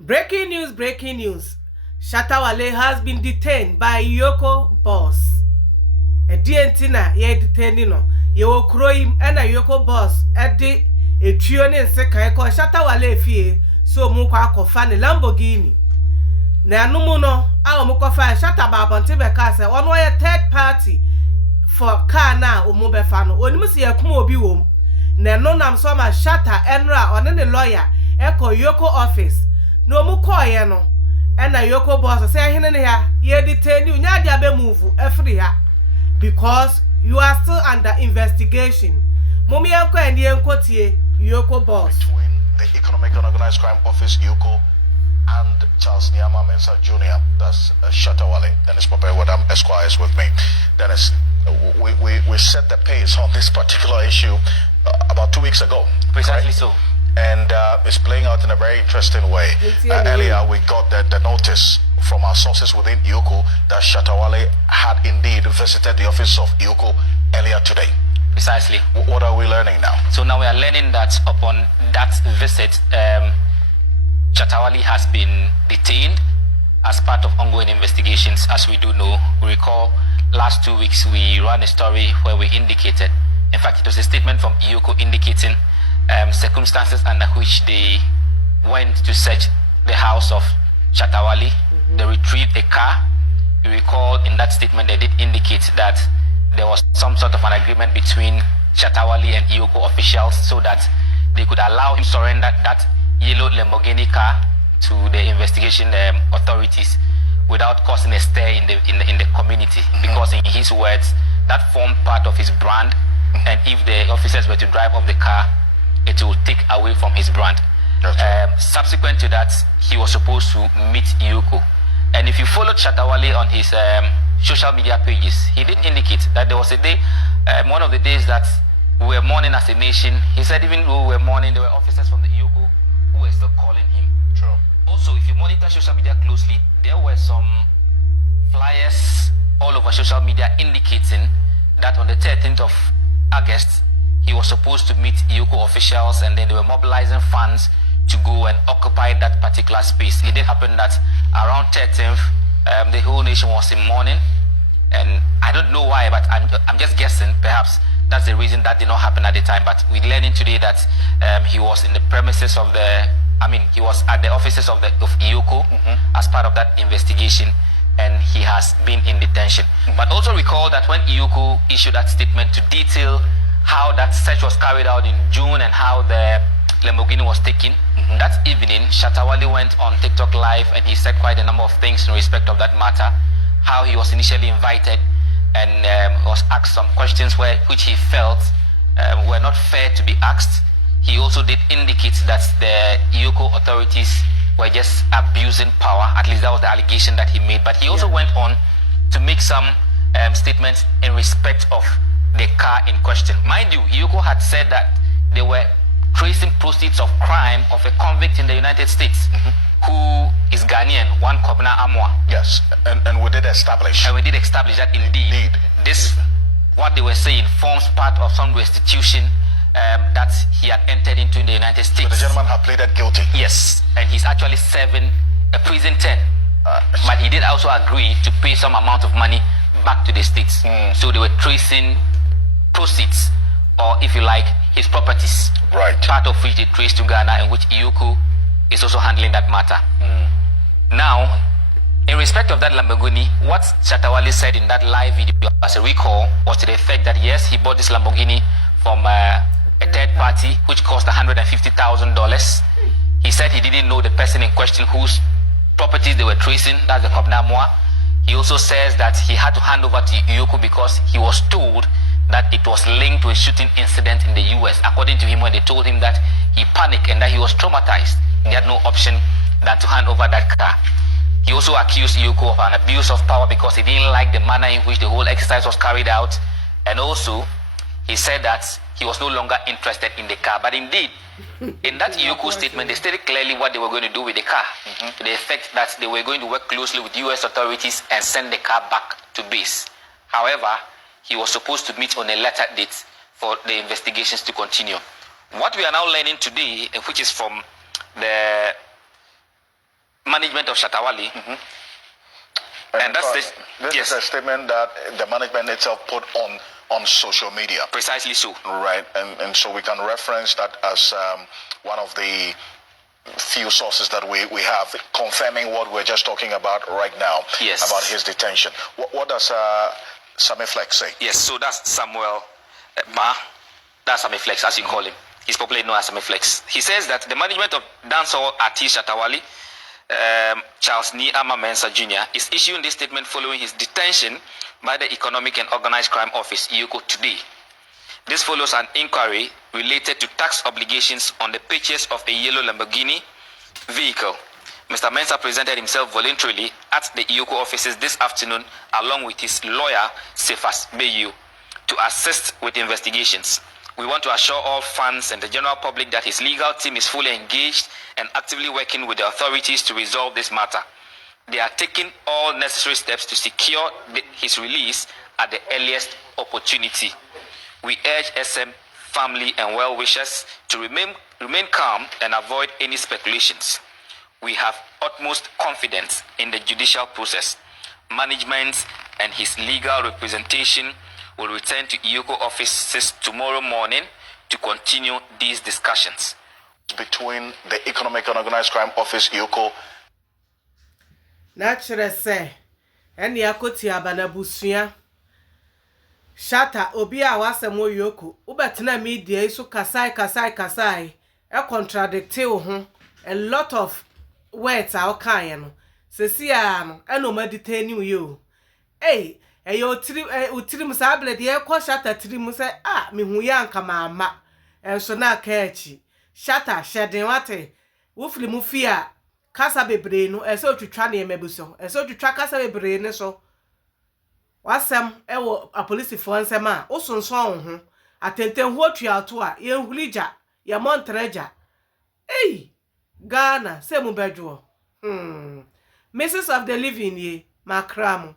Breaking news, breaking news. Shatta Wale has been detained by EOCO boss. A dientina ye detaining no. Ye wo kuro him and a EOCO boss edi a trio ne nsekan ko Shatta Wale fie so mu kwa akofa ne Lamborghini. Na anumu no a mu kofa Shatta ba bonte be ka se ono ye third party for car na omu be fa no. Onimu se yakum obi wom. Na no nam so ma Shatta enra one ne lawyer eko EOCO office. No mu koye no and na EOCO boss say hene ne ya ye detain you nya dia be move every ya because you are still under investigation. Mommy enko and enkotie EOCO boss between the Economic and Organized Crime Office EOCO and Charles Nyama Mensah Jr. That's Shatta Wale. Dennis Papaywadam Esquire is with me. Dennis, we set the pace on this particular issue about 2 weeks ago. Precisely so. And it's playing out in a very interesting way. Earlier, we got the notice from our sources within EOCO that Shatta Wale had indeed visited the office of EOCO earlier today. Precisely. What are we learning now? So now we are learning that upon that visit, Shatta Wale has been detained as part of ongoing investigations. As we do know, we recall last 2 weeks we ran a story where we indicated, in fact it was a statement from EOCO indicating circumstances under which they went to search the house of Shatta Wale. They retrieved a car. You recall in that statement they did indicate that there was some sort of an agreement between Shatta Wale and EOCO officials so that they could allow him surrender that yellow Lamborghini car to the investigation authorities without causing a stir in the community, because in his words that formed part of his brand, and if the officers were to drive off the car, it will take away from his brand. Subsequent to that, he was supposed to meet EOCO. And if you followed Shatta Wale on his social media pages, he did indicate that there was a day, one of the days that we were mourning as a nation. He said even though we were mourning, there were officers from the EOCO who were still calling him. True. Also, if you monitor social media closely, there were some flyers all over social media indicating that on the 13th of August, he was supposed to meet EOCO officials, and then they were mobilizing funds to go and occupy that particular space. It did happen that around 13th, the whole nation was in mourning, and I don't know why, but I'm just guessing. Perhaps that's the reason that did not happen at the time. But we're learning today that he was in the premises of he was at the offices of EOCO as part of that investigation, and he has been in detention. But also recall that when EOCO issued that statement to detail how that search was carried out in June and how the Lamborghini was taken, that evening Shatta Wale went on TikTok Live and he said quite a number of things in respect of that matter, how he was initially invited and was asked some questions which he felt were not fair to be asked. He also did indicate that the EOCO authorities were just abusing power. At least that was the allegation that he made. But he also went on to make some statements in respect of the car in question. Mind you, EOCO had said that they were tracing proceeds of crime of a convict in the United States who is Ghanaian, one Kobna Amwa. Yes, and we did establish. And we did establish that indeed this, what they were saying, forms part of some restitution that he had entered into in the United States. So the gentleman had pleaded guilty. Yes, and he's actually serving a prison term. But he did also agree to pay some amount of money back to the States. So they were tracing proceeds, or if you like, his properties. Right. Part of which they traced to Ghana, in which EOCO is also handling that matter. Now, in respect of that Lamborghini, what Shatta Wale said in that live video, as a recall, was to the effect that yes, he bought this Lamborghini from a third party, which cost $150,000. He said he didn't know the person in question whose properties they were tracing, that's the Kobnamwa. He also says that he had to hand over to EOCO because he was told that it was linked to a shooting incident in the US. According to him, when they told him that, he panicked and that he was traumatized. He had no option than to hand over that car. He also accused EOCO of an abuse of power because he didn't like the manner in which the whole exercise was carried out. And also, he said that he was no longer interested in the car. But indeed, in that EOCO statement, they stated clearly what they were going to do with the car, to the effect that they were going to work closely with US authorities and send the car back to base. However, he was supposed to meet on a later date for the investigations to continue. What we are now learning today, which is from the management of Shatta Wale. And that's this is a statement that the management itself put on social media. Precisely so. Right, and so we can reference that as one of the few sources that we have confirming what we're just talking about right now. Yes. About his detention. What does Sammy Flex say? Yes, so that's Samuel Ma. That's Sammy Flex, as you call him. He's popularly known as Sammy Flex. He says that the management of dancehall artist Shatta Wale, Charles Niama Mensah Jr., is issuing this statement following his detention by the Economic and Organized Crime Office, EOCO, today. This follows an inquiry related to tax obligations on the purchase of a yellow Lamborghini vehicle. Mr. Mensah presented himself voluntarily at the EOCO offices this afternoon along with his lawyer, Cephas Bayu, to assist with investigations. We want to assure all fans and the general public that his legal team is fully engaged and actively working with the authorities to resolve this matter. They are taking all necessary steps to secure his release at the earliest opportunity. We urge SM family and well-wishers to remain calm and avoid any speculations. We have utmost confidence in the judicial process. Management and his legal representation will return to EOCO offices tomorrow morning to continue these discussions. Between the Economic and Organized Crime Office, EOCO. Naturally, say, and Yakoti Abanabusia. Shatta obi a wasemo EOCO ubetina media iso kasai e contradicte ho a lot of words a okan no sesi a no e no meditani yo yo utirim sa blede e kwa Shatta tirim se me hu ya nka mama enso na aka echi Shatta shedin wate wo fili mu fi a kasa bebre no ese otwitwa na emebuso ese otwitwa kasa bebre ne so wasem ewo a police for nsem a osonson ho atenten ho tuato a ye nhulija ye montreja Ghana se mu bedwo Mrs of the living ye makramo